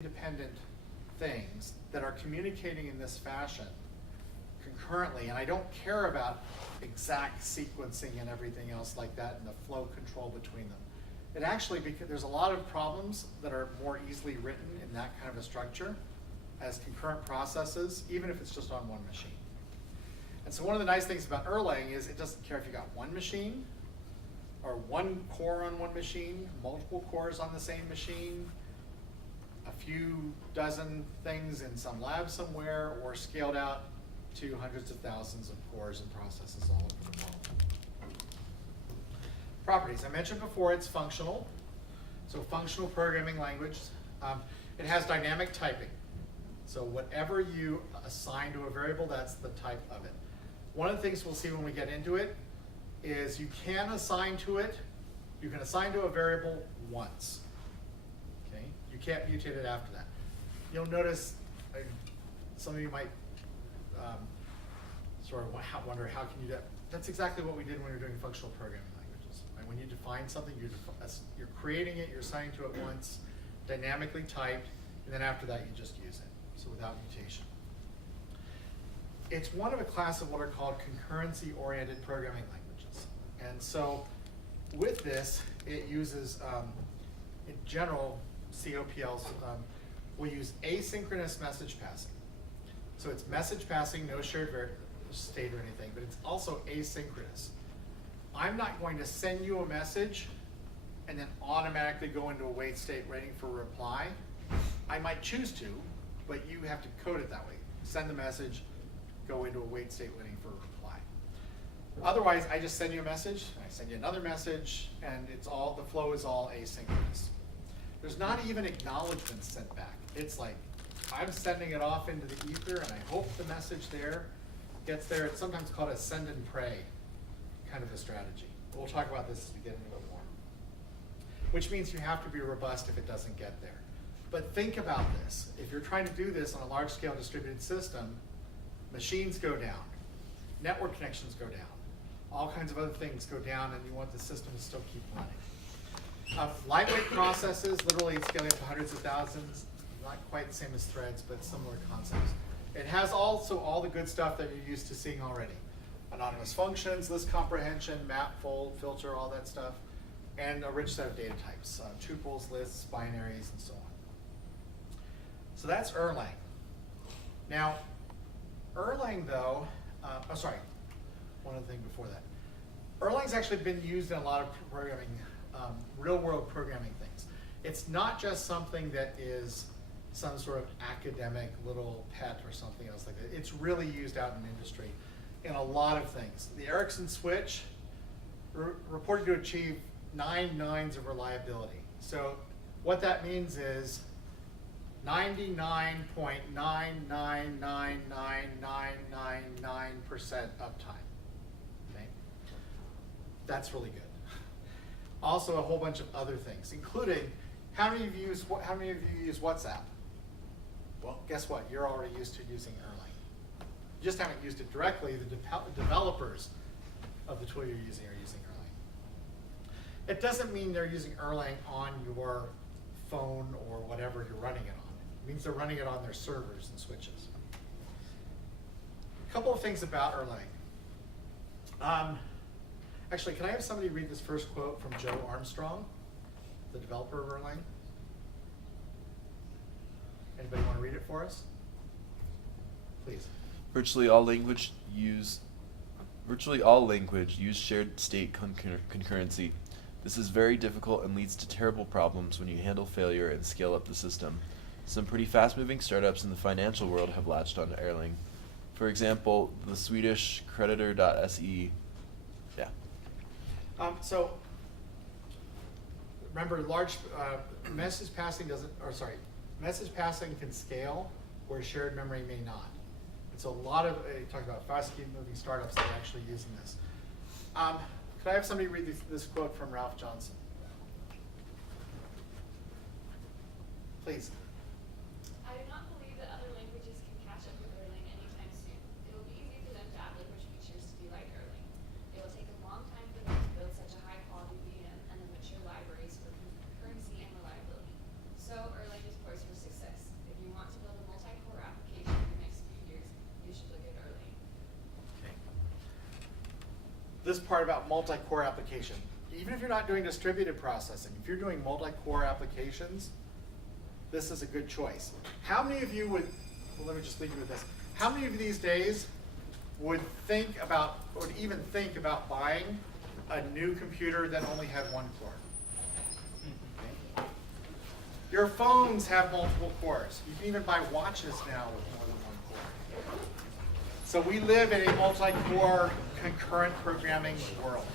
independent things that are communicating in this fashion concurrently, and I don't care about exact sequencing and everything else like that and the flow control between them. It actually, because there's a lot of problems that are more easily written in that kind of a structure as concurrent processes, even if it's just on one machine. And so one of the nice things about Erlang is it doesn't care if you got one machine or one core on one machine, multiple cores on the same machine, a few dozen things in some lab somewhere, or scaled out to hundreds of thousands of cores and processes all over the world. Properties. I mentioned before it's functional. So functional programming language. It has dynamic typing. So whatever you assign to a variable, that's the type of it. One of the things we'll see when we get into it is you can assign to it, you can assign to a variable once. Okay? You can't mutate it after that. You'll notice, some of you might sort of wonder how can you do that. That's exactly what we did when we were doing functional programming languages. Right? When you define something, you're creating it, you're assigning to it once, dynamically typed, and then after that you just use it, so without mutation. It's one of a class of what are called concurrency-oriented programming languages. And so with this, it uses, in general, COPLs will use asynchronous message passing. So it's message passing, no shared state or anything, but it's also asynchronous. I'm not going to send you a message and then automatically go into a wait state waiting for a reply. I might choose to, but you have to code it that way. Send the message, go into a wait state waiting for a reply. Otherwise, I just send you a message, I send you another message, and the flow is all asynchronous. There's not even acknowledgments sent back. It's like, I'm sending it off into the ether, and I hope the message there gets there. It's sometimes called a send and pray kind of a strategy. We'll talk about this as we get into it more. Which means you have to be robust if it doesn't get there. But think about this. If you're trying to do this on a large-scale distributed system, machines go down, network connections go down, all kinds of other things go down, and you want the system to still keep running. Lightweight processes, literally scaling up to hundreds of thousands, not quite the same as threads, but similar concepts. It has also all the good stuff that you're used to seeing already. Anonymous functions, list comprehension, map, fold, filter, all that stuff, and a rich set of data types, tuples, lists, binaries, and so on. So that's Erlang. Now, Erlang though, one other thing before that. Erlang's actually been used in a lot of programming, real-world programming things. It's not just something that is some sort of academic little pet or something else like that. It's really used out in industry in a lot of things. The Ericsson switch reported to achieve 9 nines of reliability. So what that means is 99.9999999% uptime. Okay? That's really good. Also, a whole bunch of other things, including how many of you use WhatsApp? Well, guess what? You're already used to using Erlang. You just haven't used it directly. The developers of the tool you're using are using Erlang. It doesn't mean they're using Erlang on your phone or whatever you're running it on. It means they're running it on their servers and switches. A couple of things about Erlang. Actually, can I have somebody read this first quote from Joe Armstrong, the developer of Erlang? Anybody want to read it for us? Please. Virtually all language use shared state concurrency. This is very difficult and leads to terrible problems when you handle failure and scale up the system. Some pretty fast-moving startups in the financial world have latched onto Erlang. For example, the Swedish Creditor.se. Yeah. So remember, message passing message passing can scale where shared memory may not. And so a lot of, you talked about fast-moving startups that are actually using this. Could I have somebody read this quote from Ralph Johnson? Please. I do not believe that other languages can catch up with Erlang anytime soon. It will be easy for them to add language features to be like Erlang. It will take a long time for them to build such a high-quality VM and then mature libraries for concurrency and reliability. So Erlang is poised for success. this part about multi-core application. Even if you're not doing distributed processing, if you're doing multi-core applications, this is a good choice. How many of you would, well, let me just leave you with this. How many of these days would even think about buying a new computer that only had one core? Your phones have multiple cores. You can even buy watches now with more than one core. So we live in a multi-core concurrent programming world.